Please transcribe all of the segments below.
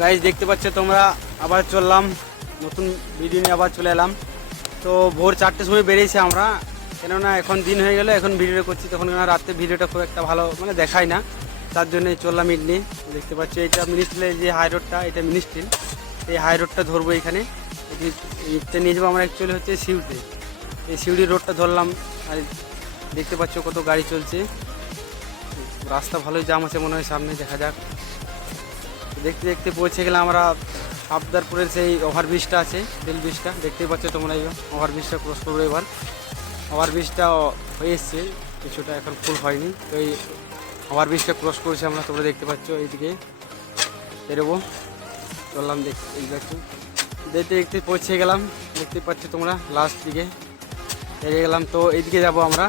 Guys দেখতে পাচ্ছ তোমরা, আবার চললাম নতুন ভিডিও নিয়ে, আবার চলে এলাম। তো ভোর 4টের সময় বেরিয়েছি আমরা, কেননা এখন দিন হয়ে গেল, এখন ভিডিওটা করছি, তখন রাতে ভিডিওটা খুব একটা ভালো মানে দেখায় না, তার জন্যই চললাম ইট নিয়ে। দেখতে পাচ্ছ এটা মিনি স্টিলের যে হাই রোডটা, এটা মিনি স্টিল, এই হাই রোডটা ধরবো এখানে, ইটটা নিয়ে যাবো আমরা অ্যাকচুয়ালি হচ্ছে সিউড়িতে, এই সিউড়ি রোডটা ধরলাম। আর দেখতে পাচ্ছ কত গাড়ি চলছে, রাস্তা ভালোই জাম আছে মনে হয়, সামনে দেখা যাক। দেখতে দেখতে পৌঁছে গেলাম আমরা আবদারপুরের সেই ওভারব্রিজটা আছে, রেল ব্রিজটা দেখতেই পাচ্ছ তোমরা, এই ওভারব্রিজটা ক্রস করবো এবার। ওভারব্রিজটা হয়ে এসছে কিছুটা, এখন ফুল হয়নি, তো এই ওভারব্রিজটা ক্রস করেছি আমরা, তোমরা দেখতে পাচ্ছ। এইদিকে বেরোবো, চললাম দেখতে দেখতে দেখতে পৌঁছে গেলাম, দেখতে পাচ্ছ তোমরা লাস্ট দিকে বেরিয়ে গেলাম। তো এইদিকে যাব আমরা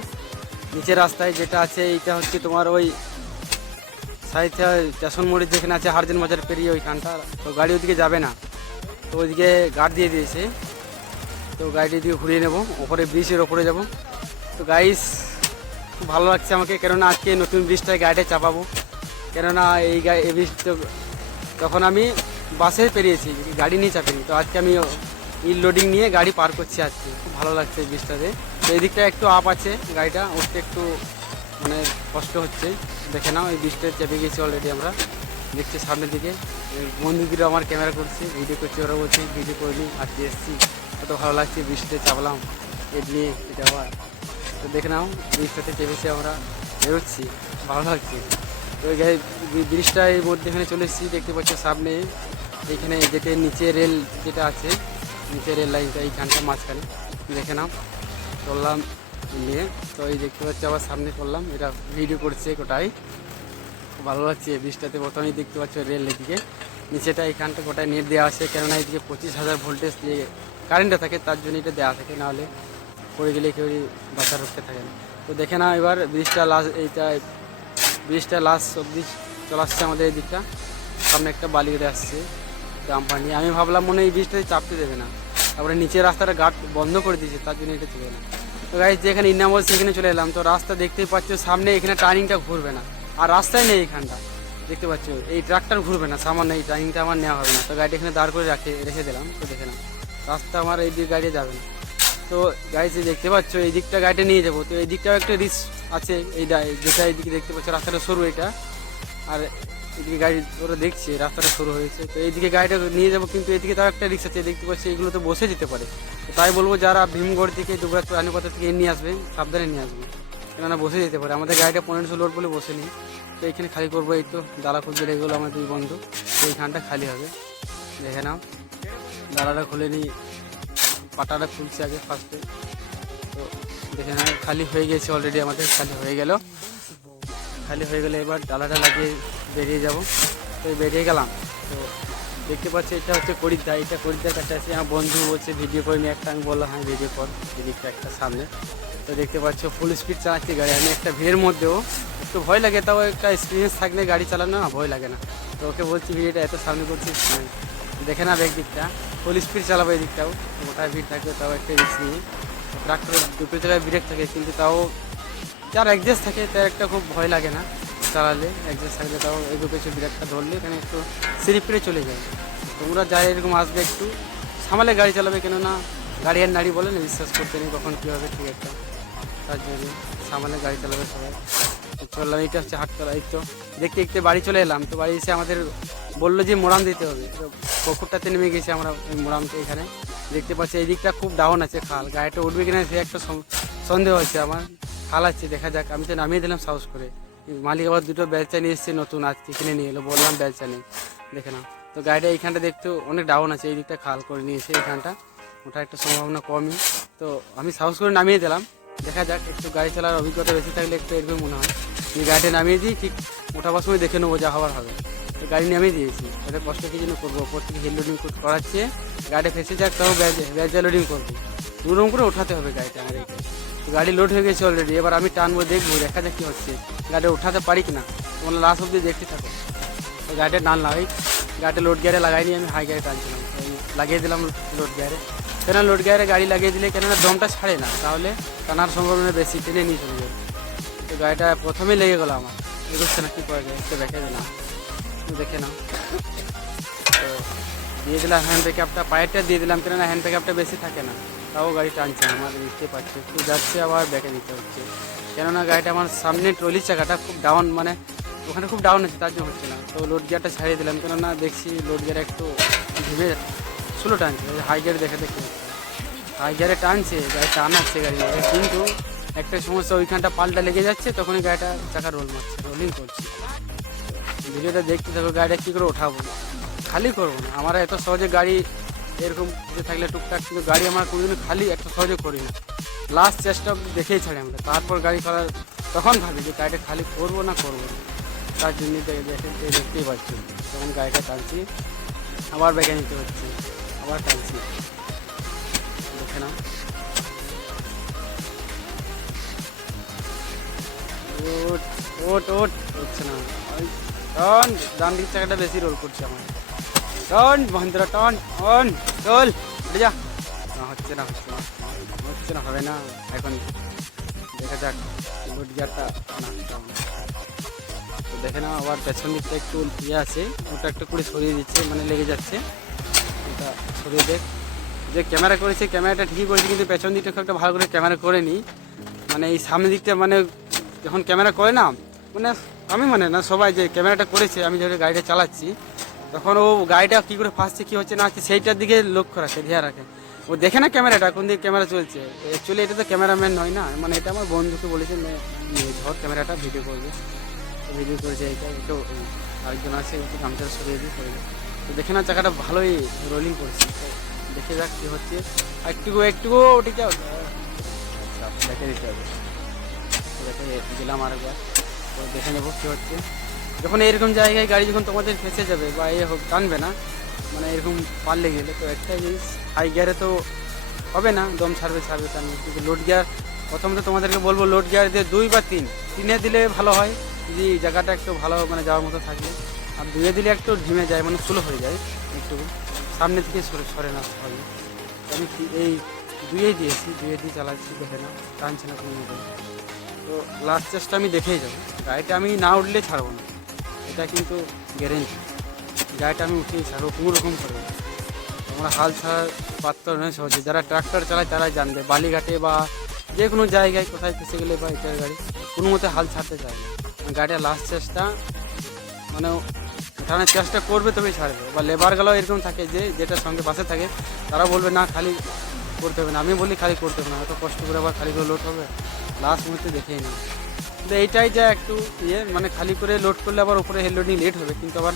নিচের রাস্তায়, যেটা আছে এইটা হচ্ছে তোমার ওই সাইডটা স্টেশন মোড়ের যেখানে আছে হারজেন বাজার পেরিয়ে ওইখানটা, তো গাড়ি ওইদিকে যাবে না, তো ওইদিকে গার্ড দিয়ে দিয়েছে, তো গাড়িটি দিকে ঘুরিয়ে নেবো, ওপরে ব্রিজের ওপরে যাব। তো গাইস খুব ভালো লাগছে আমাকে, কেননা আজকে নতুন ব্রিজটায় গাড়িটা চাপাবো, কেননা এই ব্রিজ তো তখন আমি বাসে পেরিয়েছি, গাড়ি নিয়ে চাপিনি, তো আজকে আমি লোডিং নিয়ে গাড়ি পার করছি আজকে, খুব ভালো লাগছে এই ব্রিজটাতে। তো এই দিকটা একটু আপ আছে, গাড়িটা উঠতে একটু মানে কষ্ট হচ্ছে, দেখে নাও। এই ব্রিজটা চেপে গেছি অলরেডি আমরা, দেখছি সামনের দিকে। বন্ধুদেরও আমার ক্যামেরা করছে, ভিডিও করছে, ওরা বলছে ভিডিও করে নিই, আজকে এসেছি, কত ভালো লাগছে ব্রিজটাতে চাপলাম এর নিয়ে, এটা আবার। তো দেখে নাও ব্রিজটাতে চেপেছি আমরা, বেরোচ্ছি, ভালো লাগছে। তো ওই ব্রিজটা এই মধ্যেখানে চলে এসেছি, দেখতে পাচ্ছ সামনে এইখানে যেতে নিচে রেল যেটা আছে, নিচে রেল লাইনটা এইখানটা মাঝখানে, দেখে নাও। চললাম নিয়ে, তো এই দেখতে পাচ্ছি আবার সামনে করলাম, এটা ভিডিও করছে গোটাই, ভালো লাগছে ব্রিজটাতে। প্রথমেই দেখতে পাচ্ছ রেল, এদিকে নিচেটা এইখানটা গোটায় নেট দেওয়া আছে, কেননা এদিকে 25,000 ভোল্টেজ যে কারেন্টটা থাকে তার জন্য এটা দেওয়া থাকে, নাহলে পড়ে গেলে কেউ বাঁচার রক্ষে থাকে না। তো দেখে না এবার ব্রিজটা লাস্ট, এইটা ব্রিজটা লাস্ট অব্দি চলে আসছে আমাদের এই দিকটা, সামনে একটা বালি উঠে আসছে ডাম্পার নিয়ে। আমি ভাবলাম মনে হয় এই ব্রিজটাতে চাপতে দেবে না, তারপরে নিচের রাস্তাটা গার্ড বন্ধ করে দিয়েছে, তার জন্য এটা চলে না। তো গাইজ যেখানে ইন্নামল সেখানে চলে এলাম, তো রাস্তা দেখতেই পাচ্ছ সামনে, এখানে টার্নিংটা ঘুরবে না, আর রাস্তায় নেই এখানটা, দেখতে পাচ্ছ এই ট্রাকটার ঘুরবে না, সামান্য এই টার্নিংটা আমার নেওয়া হবে না, তো গাড়ি এখানে দাঁড় করে রেখে দিলাম। তো দেখে না রাস্তা আমার এই দিকে গাড়ি যাবে না। তো গাড়ি দেখতে পাচ্ছ এই দিকটা গাড়িটা নিয়ে যাবো, তো এই দিকটাও একটা রিস্ক আছে, এই যেটা এইদিকে দেখতে পাচ্ছ রাস্তাটা সরু এটা, আর এদিকে গাড়ি ওরা দেখছে রাস্তাটা শুরু হয়েছে, তো এইদিকে গাড়িটা নিয়ে যাবো, কিন্তু এদিকে তার একটা রিক্স আছে, দেখতে পাচ্ছি এগুলো তো বসে যেতে পারে, তো তাই বলবো যারা ভীমগড় থেকে দুবরাজপুর রানীপথর থেকে নিয়ে আসবে সাবধানে নিয়ে আসবে, কেননা বসে যেতে পারে। আমাদের গাড়িটা 1500 লোড বলে বসে নিই, তো এইখানে খালি করবো, এই তো ডালা খুলতে লেগে গেলো আমার দুই বন্ধু, তো এইখানটা খালি হবে, দেখে নাও। ডালাটা খুলে নিই, পাটাটা খুলছে আগে ফার্স্টে, তো দেখে নাও খালি হয়ে গেছে অলরেডি, আমাদের খালি হয়ে গেল। খালি হয়ে গেলে এবার ডালাটা লাগিয়ে বেরিয়ে যাব। তো বেরিয়ে গেলাম, তো দেখতে পাচ্ছি এটা হচ্ছে করিদ্দা, এটা করিদ্দার কাছে আছে, আমার বন্ধু বলছে ভিডিও করে নিয়ে একটা, আমি বললাম হ্যাঁ ভিডিও কর, এদিকটা একটা সামনে। তো দেখতে পাচ্ছ ফুল স্পিড চালাচ্ছি গাড়ি আমি, একটা ভিড়ের মধ্যেও একটু ভয় লাগে, তাও একটা এক্সপিরিয়েন্স থাকলে গাড়ি চালানো না ভয় লাগে না। তো ওকে বলছি ভিডিওটা এত সামনে করছিস, দেখে না এক দিকটা ফুল স্পিড চালাবো, এই দিকটাও গোটায় ভিড় থাকবে, তাও একটা রিস্ক নিয়ে। ট্রাক্টরের দুটো জায়গায় ব্রেক থাকে, কিন্তু তাও যার অ্যাডজাস্ট থাকে তার একটা খুব ভয় লাগে না চালালে, অ্যাডজাস্ট থাকলে তাও এগো পেছনে ব্রেকটা ধরলে এখানে একটু স্লিপ করে চলে যায়। তোমরা যারা এরকম আসবে একটু সামালে গাড়ি চালাবে, কেননা গাড়ি আর নাড়ি বলে না, বিশ্বাস করতে নেই কখন কী হবে, ঠিক একটা, তার জন্য সামালে গাড়ি চালাবে সবাই। চললাম, এইটা হচ্ছে হাটতলা, এই তো দেখতে দেখতে বাড়ি চলে এলাম। তো বাড়ি এসে আমাদের বললো যে মোড়াম দিতে হবে, তো পুকুরটাতে নেমে গেছি আমরা ওই মোড়ামটা, এখানে দেখতে পাচ্ছি এই দিকটা খুব ডাউন আছে খাল, গাড়িটা উঠবে কিনা সে একটা সন্দেহ হচ্ছে আমার, খাল আছে দেখা যাক। আমি তো নামিয়ে দিলাম সাহস করে, মালিক আবার দুটো বেলচা নিয়ে এসছে নতুন, আজকে কিনে নিয়ে এলো, বললাম বেলচা নেই, দেখে নাও। তো গাড়িটা এইখানটা দেখতে অনেক ডাউন আছে, এই দিকটা খাল করে নিয়েছে এইখানটা, ওটা একটা সম্ভাবনা কমই। তো আমি সাহস করে নামিয়ে দিলাম, দেখা যাক, একটু গাড়ি চালার অভিজ্ঞতা বেশি থাকলে একটু এরকম মনে হয়। এই গাড়িটা নামিয়ে দিই, ঠিক ওঠাবার সময় দেখে নেবো যা হওয়ার হবে। তো গাড়ি নামিয়ে দিয়েছি, এটা কষ্ট কি জন্য করবো, ওপর থেকে হিল লোডিং করাচ্ছে, গাড়িটা ফেসে যাক, তাও ব্যাজা লোডিং করবো, দুরকম করে ওঠাতে হবে গাড়িটা আমার এইটা। তো গাড়ি লোড হয়ে গেছে অলরেডি, এবার আমি টানবো, দেখবো, দেখা যাক কী হচ্ছে, গাড়িটা উঠাতে পারি কিনা, তোমরা লাস্ট অব্দি দেখতে থাকো। তো গাড়িটা টানলাম, এই গাড়িটা লোড গিয়ারে লাগাইনি, আমি হাই গিয়ারে টানছিলাম, লাগিয়ে দিলাম লোড গিয়ারে, কেননা লোড গিয়ারে গাড়ি লাগিয়ে দিলে কেননা দমটা ছাড়ে না, তাহলে টানার সম্ভাবনা বেশি, টেনে নিয়ে চলে যাবে। তো গাড়িটা প্রথমেই লেগে গেলো আমার, এগোচ্ছে না, কী করা যায়, একটু দেখে দিলাম, দেখে নাও। তো দিয়ে দিলাম হ্যান্ড ব্রেকআপটা, পায়েরটা দিয়ে দিলাম, কেননা হ্যান্ড ব্রেকআপটা বেশি থাকে না, তাও গাড়ি টানছে আমার, দেখতে পাচ্ছি একটু যাচ্ছে আবার ব্যাকে দিতে হচ্ছে, কেননা গাড়িটা আমার সামনে ট্রলির চাকাটা খুব ডাউন, মানে ওখানে খুব ডাউন আছে, তার জন্য হচ্ছে না। তো লোড গিয়ারটা ছাড়িয়ে দিলাম, কেননা দেখছি লোড গিয়ার একটু ধীরে স্লো টানছে, হাই গিয়ারে দেখে দেখতে হাই গিয়ারে টানছে, গাড়ি টানাচ্ছে গাড়ি, কিন্তু একটা সমস্যা ওইখানটা পাল্টা লেগে যাচ্ছে, তখনই গাড়িটা চাকা রোল মারছে, রোলিং করছে। ভিডিওটা দেখতে থাকো, গাড়িটা কী করে ওঠাবো, খালি করবো না, আমরা এত সহজে গাড়ি এরকম যে থাকলে টুকটাক, কিন্তু গাড়ি আমরা কোনোদিনও খালি এত সহজে করি না, লাস্ট চেষ্টা দেখেই ছাড়ি আমরা, তারপর গাড়ি করার তখন ভাবি যে গাড়িটা খালি করবো না করবো না, তার জন্য দেখতেই পাচ্ছি তখন গাড়িটা টানছি, আবার ব্যাগে নিতে হচ্ছে, আবার টানছি, দেখে না ওট ওট ওট হচ্ছে না, টন ডান দিক চাকাটা বেশি রোল করছে আমার, টন মহেন্দ্র টন অন চল উঠে যা, না হচ্ছে না হচ্ছে না হচ্ছে না, হবে না এখন, দেখা যাক লোড গিয়ারটা না, তো দেখে না আবার পেছন দিকটা একটু ইয়ে আছে, ওটা একটা করে সরিয়ে দিচ্ছে, মানে লেগে যাচ্ছে, ওটা সরিয়ে দেখ, যে ক্যামেরা করেছে ক্যামেরাটা ঠিকই করেছে, কিন্তু পেছন দিকটা খুব একটা ভালো করে ক্যামেরা করেনি, মানে এই সামনের দিকটা মানে যখন ক্যামেরা করে না, মানে আমি মানে না সবাই যে ক্যামেরাটা করেছে, আমি যখন গাড়িটা চালাচ্ছি তখন ও গাড়িটা কী করে ফাঁসছে, কী হচ্ছে না হচ্ছে সেইটার দিকে লক্ষ্য রাখে, ধ্যান রাখে, ও দেখে না ক্যামেরাটা কোন দিকে ক্যামেরা চলছে, অ্যাকচুয়ালি এটা তো ক্যামেরাম্যান নয় না, মানে এটা আমার বন্ধুকে বলেছে ধর ক্যামেরাটা ভিডিও করবে, ভিডিও করেছে, এইটা একটু আরেকজন আছে একটু গামছাটা সরিয়ে দিয়ে করে, তো দেখে না চাকাটা ভালোই রোলিং করছে, তো দেখে যাক কী হচ্ছে, একটুকু ওটিকে দেখে দিতে হবে, দেখে দিলাম আরেকবার, তো দেখে নেবো কী হচ্ছে, যখন এরকম জায়গায় গাড়ি যখন তোমাদের ফেঁসে যাবে বা এ হোক টানবে না, মানে এরকম পারলে গেলে, তো একটাই জিনিস হাই গিয়ারে তো হবে না, দম ছাড়বে টানবে, কিন্তু লোড গিয়ার প্রথমত তোমাদেরকে বলবো লোড গিয়ার দিয়ে 2 বা 3 দিলে ভালো হয়, যদি জায়গাটা একটু ভালো মানে যাওয়ার মতো থাকলে, আর 2 দিলে একটু ঢিমে যায়, মানে স্লো হয়ে যায় একটু, সামনে থেকে সরে না হয়, আমি এই 2 দিয়েছি, 2 দিয়ে চালাচ্ছি, দেখে না টানছে না কোনো মতো, তো লাস্ট চেষ্টা আমি দেখেই যাবো, গাড়িটা আমি না উঠলে ছাড়বো না, এটা কিন্তু গ্যারেন্টি, গাড়িটা আমি উঠেই ছাড়বো কোনো রকম করবো না, তোমরা হাল ছাড়ার পাত্র নয় সহজে, যারা ট্রাক্টর চালায় তারাই জানবে, বালিঘাটে বা যে কোনো জায়গায় কোথায় ফেসে গেলে বা এটার গাড়ি কোনো মতে হাল ছাড়তে চায় না, গাড়িটা লাস্ট চেষ্টা মানে ওঠানোর চেষ্টা করবে তবেই ছাড়বে, বা লেবারগুলো এরকম থাকে যে যেটার সঙ্গে পাশে থাকে তারা বলবে না খালি করতে হবে না, আমি বলি খালি করতে হবে না, এত কষ্ট করে আবার খালি করে লোড হবে, লাস্ট মুহূর্তে দেখেই না, কিন্তু এইটাই যা একটু ইয়ে, মানে খালি করে লোড করলে আবার উপরে হেড লোডিং লেট হবে, কিন্তু আবার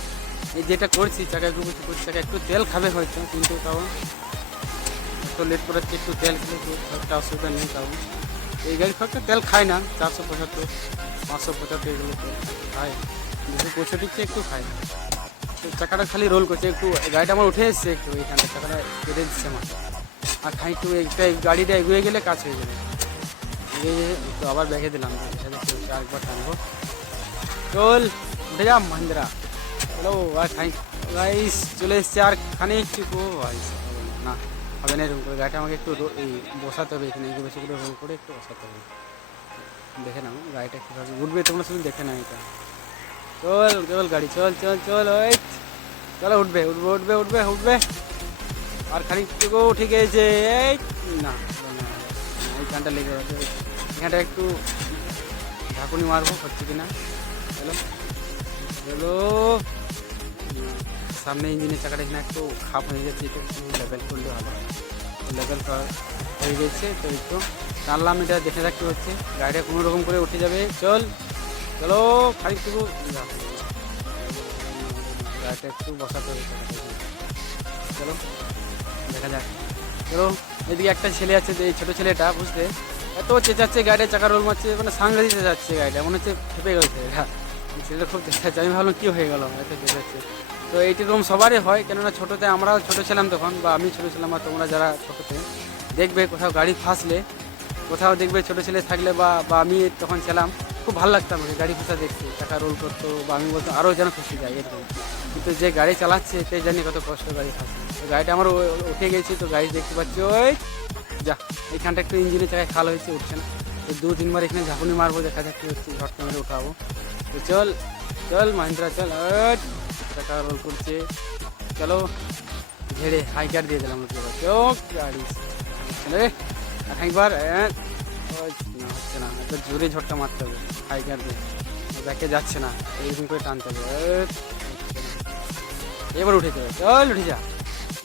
এই যেটা করছি চাকা করছি চাকা একটু তেল খাবে হয়তো, কিন্তু তাও একটু লেট করাচ্ছে, একটু তেল খেলে একটা অসুবিধা নেই, কারণ এই গাড়ি খুব একটা তেল খায় না, 475 575 এগুলো তেল খায়, 265 একটু খায়, তো চাকাটা খালি রোল করছে, একটু গাড়িটা আমার উঠে এসছে, একটু এইখানটা চাকাটা কেটে দিচ্ছে আমার, আর খাই একটু একটা গাড়িটা এগিয়ে গেলে কাজ হয়ে যাবে, তো আবার ব্যাগে দিলাম, আরেকবার টানবো, চল উঠে যা মহিন্দ্রা, চলো আর খাই গাইস, চলে এসছে আর খানিকটুকু না হবে না, এরকম করে গাড়িটা আমাকে একটু এই বসাতে হবে, এখানে একটু বেশি করে রোল করে একটু বসাতে হবে, দেখে নাও গাড়িটা কীভাবে উঠবে, তোমরা শুধু দেখে নাও, এটা চল গাড়ি চল চল চল, ওই চলো উঠবে উঠবে উঠবে উঠবে উঠবে, আর খানিকটুকু উঠে গিয়েছে, এই না এই গানটা লেগে গেছে, এখানটা একটু ঝাঁকুনি মারবো হচ্ছে কিনা, চলো চলো, সামনে ইঞ্জিনের চাকাটা এখানে একটু খাপ হয়ে যাচ্ছে, এটা একটু লেভেল করলে ভালো, লেভেল হয়ে গেছে, তো একটু টানলাম, এটা দেখে রাখতে হচ্ছে, গাড়িটা কোনো রকম করে উঠে যাবে, চলো খানিকটুকু গাড়িটা একটু বসাতে হবে, চলো দেখা যাক, চলো এদিকে একটা ছেলে আছে, এই ছোটো ছেলেটা বুঝতে এত চেঁচাচ্ছে, গাড়িটা চাকা রোল মারছে, মানে সাংঘাতিক চেঁচাচ্ছে, গাড়িটা মনে হচ্ছে ফেপে গেছে, এটা ছেলেটা খুব চেঁচাচ্ছে, আমি ভাবলাম কী হয়ে গেল এত চেঁচাচ্ছে, তো এইরকম সবারই হয়, কেননা ছোটোতে আমরাও ছোটো ছিলাম তখন, বা আমি ছোটো ছিলাম, আর তোমরা যারা ছোটোতে দেখবে কোথাও গাড়ি ফাঁসলে, কোথাও দেখবে ছোটো ছেলে থাকলে বা আমি তখন ছিলাম, খুব ভালো লাগতো আমাকে গাড়ি ফাঁসা দেখতে, টাকা রোল করতো, বা আমি বলতো আরও যেন খুশি যায় এরকম, কিন্তু যে গাড়ি চালাচ্ছে সে জানি কত কষ্ট গাড়ি ফাঁসে, তো গাড়িটা আমার উঠে গেছি, তো গাড়ি দেখতে পাচ্ছি, ওই যা এইখানটা একটু ইঞ্জিনের চাকায় খাল হয়েছে, উঠছে না, তো 2-3 বার এখানে ঝাঁকুনি মারবো, দেখা যাক কী হচ্ছে, ঝটকা মেরে উঠাবো, তো চল মহিন্দ্রা চল, টাকা রোল করছে, চলো ঝেড়ে হাই কার দিয়ে দিলাম ও গাড়ি রে একবার হচ্ছে না একটু জোরে ঝটকা মারতে হবে হাই কার দিয়ে ব্যাকে যাচ্ছে না এইরকম করে টানতে হবে এবার উঠে যাবে চল উঠে যা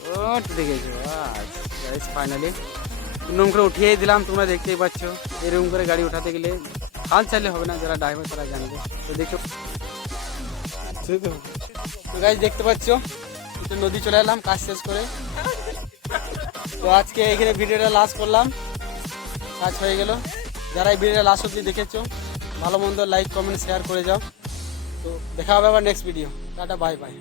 ও উঠে গেছে ফাইনালি এরকম করে উঠিয়ে দিলাম তোমরা দেখতেই পাচ্ছ এরকম করে গাড়ি উঠাতে গেলে হাল চাইলে হবে না যারা ড্রাইভার তারা জানবে তো দেখো তো গাইজ দেখতে পাচ্ছ একটু নদী চলে এলাম কাজ শেষ করে তো আজকে এখানে ভিডিওটা লাস্ট করলাম কাজ হয়ে গেল যারা এই ভিডিওটা লাস্ট অবধি দেখেছো ভালো মন্দ লাইক কমেন্ট শেয়ার করে যাও তো দেখা হবে আবার next video tata bye bye